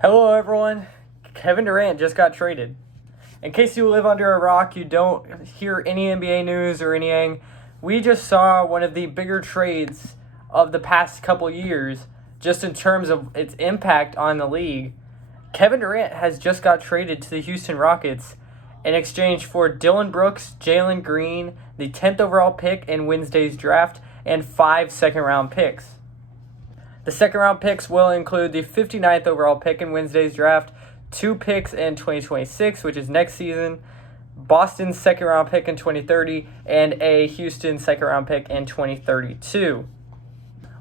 Hello, everyone. Kevin Durant just got traded. In case you live under a rock, you don't hear any NBA news or anything. We just saw one of the bigger trades of the past couple years, just in terms of its impact on the league. Kevin Durant has just got traded to the Houston Rockets in exchange for Dillon Brooks, Jalen Green, the 10th overall pick in Wednesday's draft, and 5 second-round picks. The second-round picks will include the 59th overall pick in Wednesday's draft, 2 picks in 2026, which is next season, Boston's second-round pick in 2030, and a Houston second-round pick in 2032.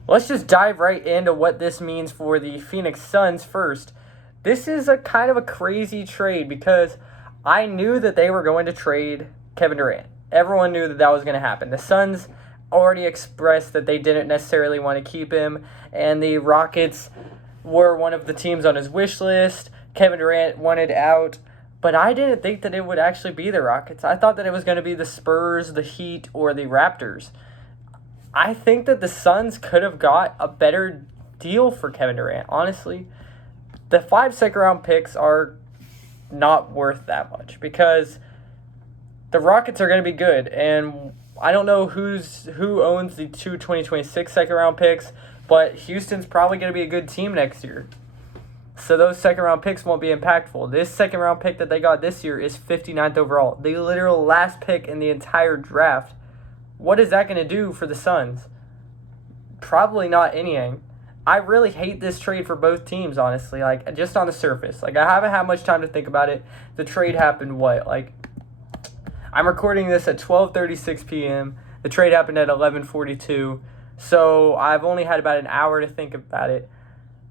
Let's just dive right into what this means for the Phoenix Suns first. This is a kind of a crazy trade because I knew that they were going to trade Kevin Durant. Everyone knew that was going to happen. The Suns already expressed that they didn't necessarily want to keep him, and the Rockets were one of the teams on his wish list. Kevin Durant wanted out, but I didn't think that it would actually be the Rockets. I thought that it was going to be the Spurs, the Heat, or the Raptors. I think that the Suns could have got a better deal for Kevin Durant, honestly. The 5 second-round picks are not worth that much because the Rockets are going to be good, and I don't know who owns the 2026 second-round picks, but Houston's probably going to be a good team next year. So those second-round picks won't be impactful. This second-round pick that they got this year is 59th overall, the literal last pick in the entire draft. What is that going to do for the Suns? Probably not anything. I really hate this trade for both teams, honestly, just on the surface. I haven't had much time to think about it. The trade happened, I'm recording this at 12:36 p.m. The trade happened at 11:42, so I've only had about an hour to think about it.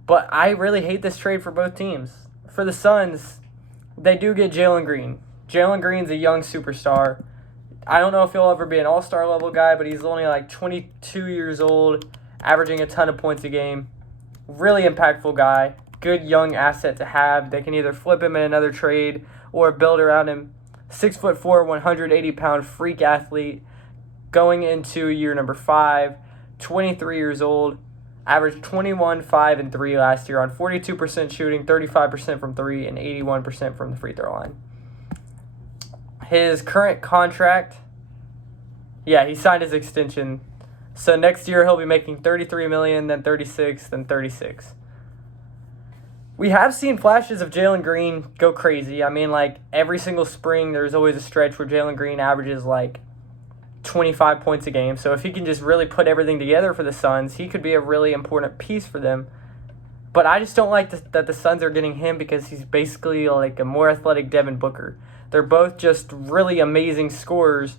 But I really hate this trade for both teams. For the Suns, they do get Jalen Green. Jalen Green's a young superstar. I don't know if he'll ever be an all-star level guy, but he's only 22 years old, averaging a ton of points a game. Really impactful guy. Good young asset to have. They can either flip him in another trade or build around him. 6'4", 180-pound freak athlete going into year number 5, 23 years old, averaged 21, 5, and 3 last year on 42% shooting, 35% from 3, and 81% from the free throw line. His current contract, he signed his extension. So next year he'll be making $33 million, then $36, then $36. We have seen flashes of Jalen Green go crazy. Every single spring, there's always a stretch where Jalen Green averages 25 points a game. So if he can just really put everything together for the Suns, he could be a really important piece for them. But I just don't like that the Suns are getting him because he's basically a more athletic Devin Booker. They're both just really amazing scorers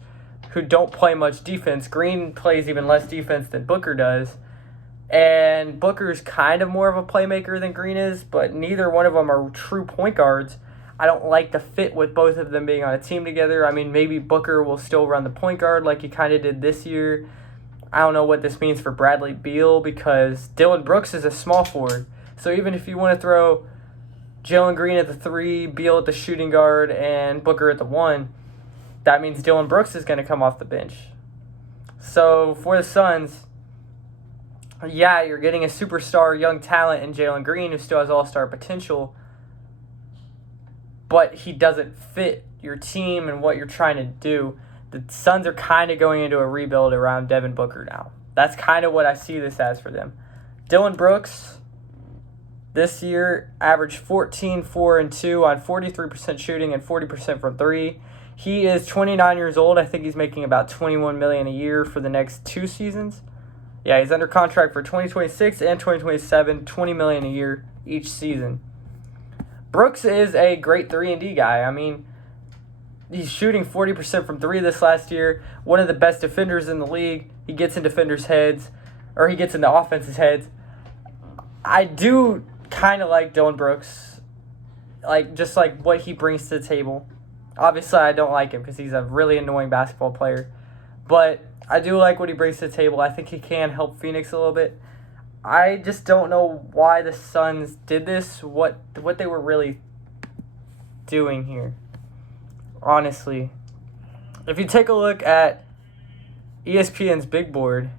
who don't play much defense. Green plays even less defense than Booker does. And Booker's kind of more of a playmaker than Green is, but neither one of them are true point guards. I don't like the fit with both of them being on a team together. Maybe Booker will still run the point guard like he kind of did this year. I don't know what this means for Bradley Beal because Dillon Brooks is a small forward. So even if you want to throw Jalen Green at the 3, Beal at the shooting guard, and Booker at the 1, that means Dillon Brooks is going to come off the bench. So for the Suns, you're getting a superstar young talent in Jalen Green who still has all-star potential, but he doesn't fit your team and what you're trying to do. The Suns are kind of going into a rebuild around Devin Booker now. That's kind of what I see this as for them. Dillon Brooks this year averaged 14, 4, and 2 on 43% shooting and 40% from 3. He is 29 years old. I think he's making about $21 million a year for the next 2 seasons. He's under contract for 2026 and 2027, $20 million a year each season. Brooks is a great 3-and-D guy. He's shooting 40% from 3 this last year, one of the best defenders in the league. He gets in defenders' heads, or he gets into offenses' heads. I do kind of like Dillon Brooks, just what he brings to the table. Obviously, I don't like him because he's a really annoying basketball player, but I do like what he brings to the table. I think he can help Phoenix a little bit. I just don't know why the Suns did this, what they were really doing here, honestly. If you take a look at ESPN's big board,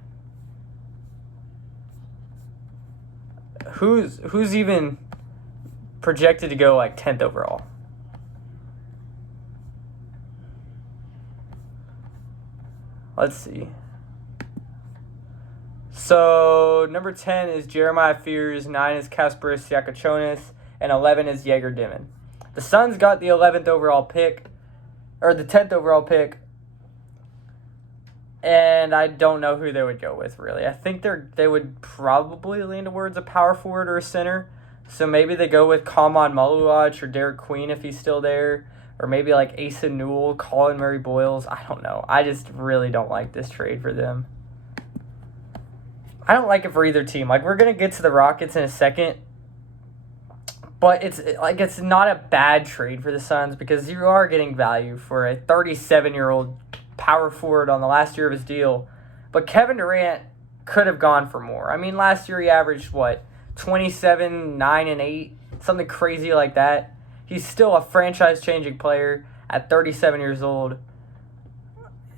who's even projected to go like 10th overall. Let's see. So, number 10 is Jeremiah Fears, 9 is Kasparis Siakachonis, and 11 is Jaeger Dimon. The Suns got the 11th overall pick, or the 10th overall pick, and I don't know who they would go with, really. I think they would probably lean towards a power forward or a center, so maybe they go with Kalman Maluach or Derek Queen if he's still there, or maybe like Asa Newell, Colin Murray Boyles. I don't know. I just really don't like this trade for them. I don't like it for either team. Like, we're going to get to the Rockets in a second, but it's not a bad trade for the Suns because you are getting value for a 37-year-old power forward on the last year of his deal. But Kevin Durant could have gone for more. I mean, last year he averaged, 27, 9, and 8, something crazy like that. He's still a franchise-changing player at 37 years old.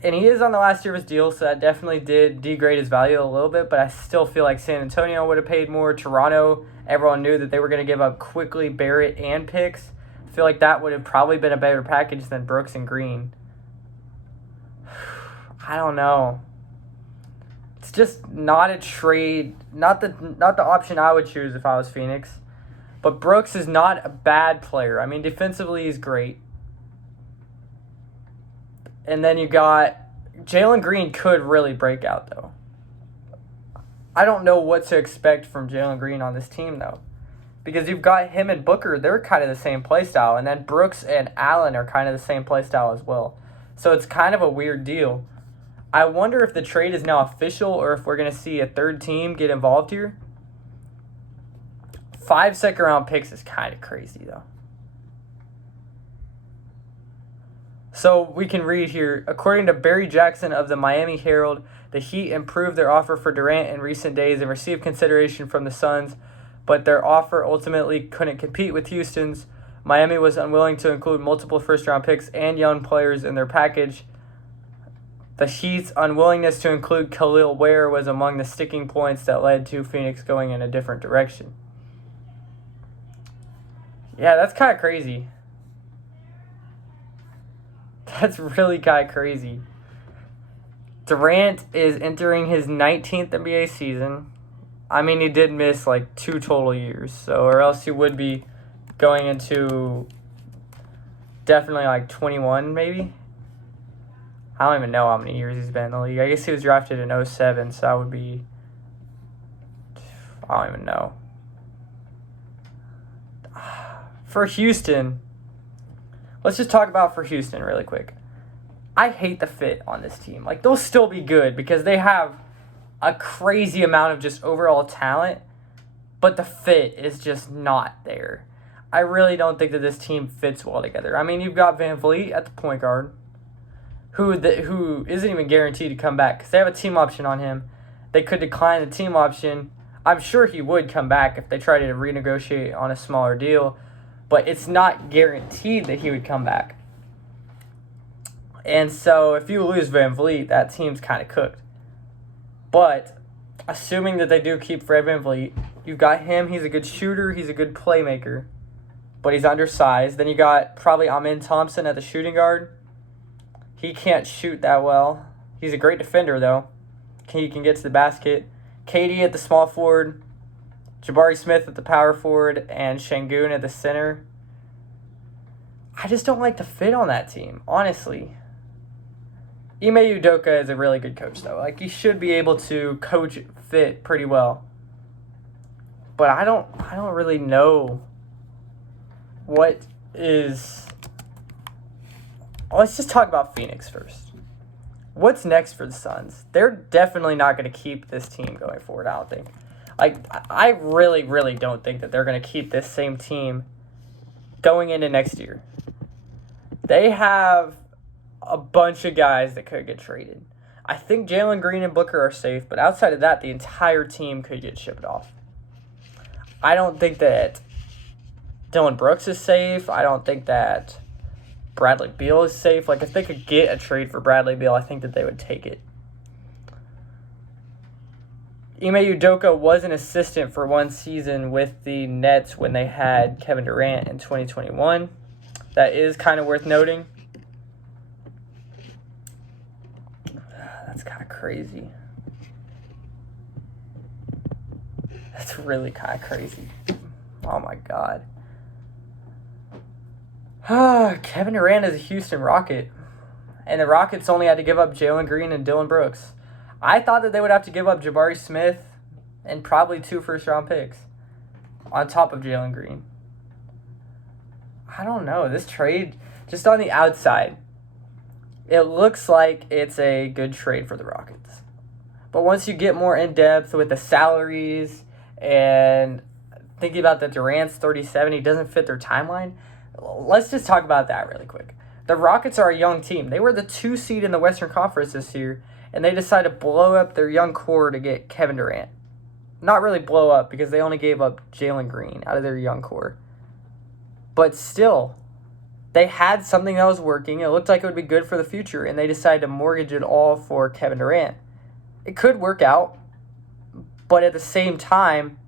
And he is on the last year of his deal, so that definitely did degrade his value a little bit, but I still feel like San Antonio would have paid more. Toronto, everyone knew that they were going to give up Quickly, Barrett, and picks. I feel like that would have probably been a better package than Brooks and Green. I don't know. It's just not a trade, not the option I would choose if I was Phoenix. But Brooks is not a bad player. I mean, defensively he's great. And then you got Jalen Green could really break out, though. I don't know what to expect from Jalen Green on this team, though. Because you've got him and Booker, they're kind of the same play style. And then Brooks and Allen are kind of the same play style as well. So it's kind of a weird deal. I wonder if the trade is now official or if we're going to see a third team get involved here. 5 second-round picks is kind of crazy, though. So we can read here, according to Barry Jackson of the Miami Herald, the Heat improved their offer for Durant in recent days and received consideration from the Suns, but their offer ultimately couldn't compete with Houston's. Miami was unwilling to include multiple first-round picks and young players in their package. The Heat's unwillingness to include Khalil Ware was among the sticking points that led to Phoenix going in a different direction. Yeah, that's kind of crazy. That's really kind of crazy. Durant is entering his 19th NBA season. I mean, he did miss 2 total years, so or else he would be going into definitely 21 maybe. I don't even know how many years he's been in the league. I guess he was drafted in 2007, so that would be, I don't even know. For Houston, let's just talk about for Houston really quick. I hate the fit on this team. They'll still be good because they have a crazy amount of just overall talent, but the fit is just not there. I really don't think that this team fits well together. I mean, you've got Van Vliet at the point guard, who isn't even guaranteed to come back because they have a team option on him. They could decline the team option. I'm sure he would come back if they tried to renegotiate on a smaller deal, but it's not guaranteed that he would come back. And so if you lose Van Vliet, that team's kind of cooked. But assuming that they do keep Fred Van Vliet, you've got him. He's a good shooter. He's a good playmaker, but he's undersized. Then you got probably Amin Thompson at the shooting guard. He can't shoot that well. He's a great defender, though. He can get to the basket. KD at the small forward. Jabari Smith at the power forward. And Şengün at the center. I just don't like the fit on that team, honestly. Ime Udoka is a really good coach, though. He should be able to coach fit pretty well. But I don't really know what is... Let's just talk about Phoenix first. What's next for the Suns? They're definitely not going to keep this team going forward, I don't think. I really, really don't think that they're going to keep this same team going into next year. They have a bunch of guys that could get traded. I think Jalen Green and Booker are safe, but outside of that, the entire team could get shipped off. I don't think that Dylan Brooks is safe. I don't think that Bradley Beal is safe. If they could get a trade for Bradley Beal, I think that they would take it. Ime Udoka was an assistant for one season with the Nets when they had Kevin Durant in 2021. That is kind of worth noting. That's kind of crazy. That's really kind of crazy. Oh my God. Kevin Durant is a Houston Rocket. And the Rockets only had to give up Jalen Green and Dillon Brooks. I thought that they would have to give up Jabari Smith and probably 2 first-round picks on top of Jalen Green. I don't know. This trade, just on the outside, it looks like it's a good trade for the Rockets. But once you get more in-depth with the salaries and thinking about that Durant's 37, he doesn't fit their timeline, let's just talk about that really quick. The Rockets are a young team. They were the 2 seed in the Western Conference this year, and they decided to blow up their young core to get Kevin Durant. Not really blow up because they only gave up Jalen Green out of their young core. But still, they had something that was working. It looked like it would be good for the future, and they decided to mortgage it all for Kevin Durant. It could work out, but at the same time,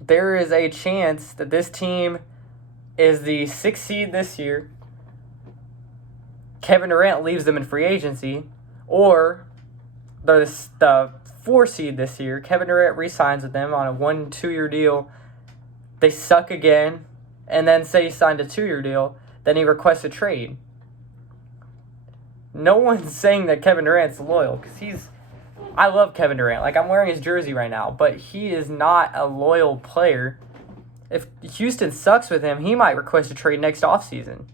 there is a chance that this team is the 6th seed this year. Kevin Durant leaves them in free agency, or they're the 4 seed this year. Kevin Durant re-signs with them on a 1-2-year deal. They suck again, and then say he signed a 2-year deal. Then he requests a trade. No one's saying that Kevin Durant's loyal, because I love Kevin Durant. Like, I'm wearing his jersey right now, but he is not a loyal player. If Houston sucks with him, he might request a trade next offseason.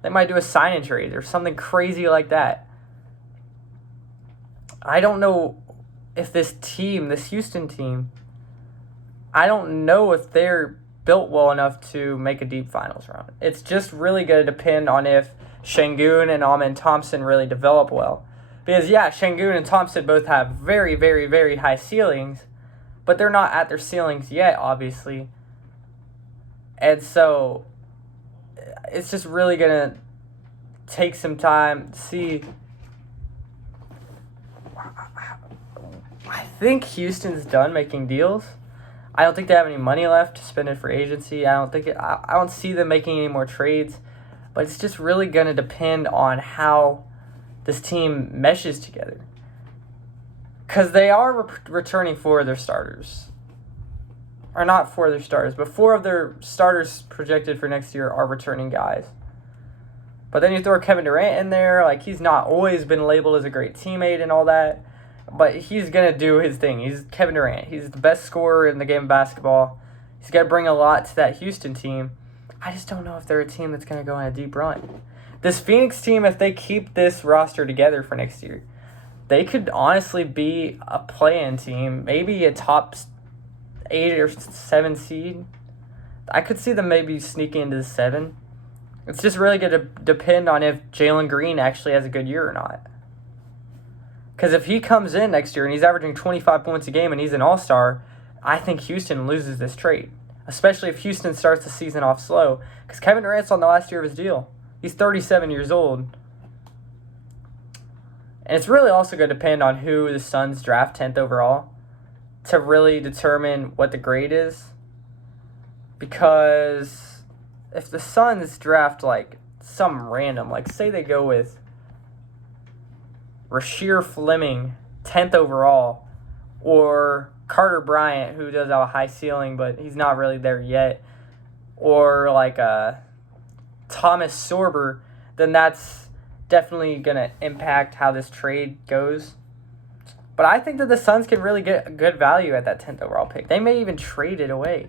They might do a sign-and trade or something crazy like that. I don't know if this Houston team, I don't know if they're built well enough to make a deep finals run. It's just really going to depend on if Şengün and Amen Thompson really develop well. Because, yeah, Şengün and Thompson both have very, very, very high ceilings, but they're not at their ceilings yet, obviously. And so it's just really going to take some time to see. I think Houston's done making deals. I don't think they have any money left to spend in free agency. I don't see them making any more trades. But it's just really going to depend on how this team meshes together. Because they are returning 4 of their starters. Or not 4 of their starters, but 4 of their starters projected for next year are returning guys. But then you throw Kevin Durant in there. Like, he's not always been labeled as a great teammate and all that. But he's going to do his thing. He's Kevin Durant. He's the best scorer in the game of basketball. He's going to bring a lot to that Houston team. I just don't know if they're a team that's going to go on a deep run. This Phoenix team, if they keep this roster together for next year, they could honestly be a play-in team. Maybe a top 8 or 7 seed. I could see them maybe sneaking into the 7. It's just really going to depend on if Jalen Green actually has a good year or not. Because if he comes in next year and he's averaging 25 points a game and he's an all-star, I think Houston loses this trade. Especially if Houston starts the season off slow. Because Kevin Durant's on the last year of his deal. He's 37 years old. And it's really also going to depend on who the Suns draft 10th overall to really determine what the grade is. Because if the Suns draft like some random, like say they go with Rasheer Fleming 10th overall, or Carter Bryant, who does have a high ceiling, but he's not really there yet, or like Thomas Sorber, then that's definitely going to impact how this trade goes. But I think that the Suns can really get good value at that 10th overall pick. They may even trade it away.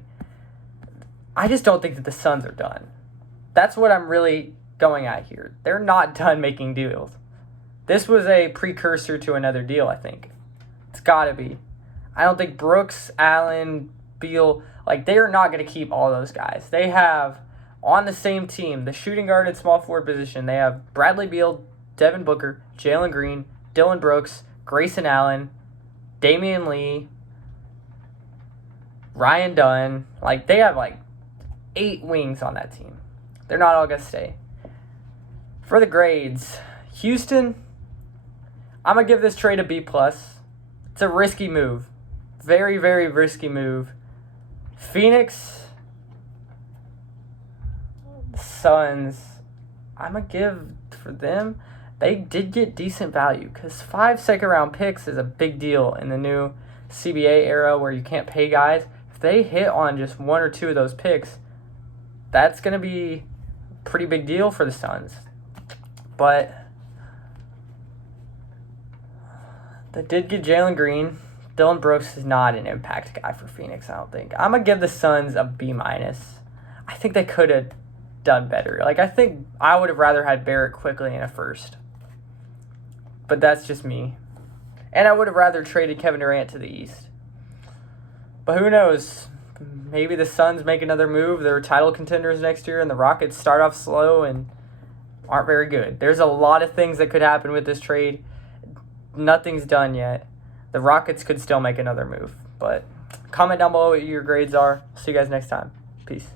I just don't think that the Suns are done. That's what I'm really going at here. They're not done making deals. This was a precursor to another deal, I think. It's got to be. I don't think Brooks, Allen, Beal, like, they are not going to keep all those guys. They have, on the same team, the shooting guard and small forward position, they have Bradley Beal, Devin Booker, Jalen Green, Dillon Brooks, Grayson Allen, Damian Lee, Ryan Dunn. Like, they have, 8 wings on that team. They're not all going to stay. For the grades, Houston, I'm going to give this trade a B+. It's a risky move. Very, very risky move. Phoenix Suns, I'm going to give for them, they did get decent value because 5 second-round picks is a big deal in the new CBA era where you can't pay guys. If they hit on just 1 or 2 of those picks, that's going to be a pretty big deal for the Suns. But they did get Jalen Green. Dylan Brooks is not an impact guy for Phoenix, I don't think. I'm going to give the Suns a B-. I think they could have done better. I think I would have rather had Barrett quickly in a first. But that's just me. And I would have rather traded Kevin Durant to the East. But who knows? Maybe the Suns make another move. They're title contenders next year, and the Rockets start off slow and aren't very good. There's a lot of things that could happen with this trade. Nothing's done yet. The Rockets could still make another move. But comment down below what your grades are. See you guys next time. Peace.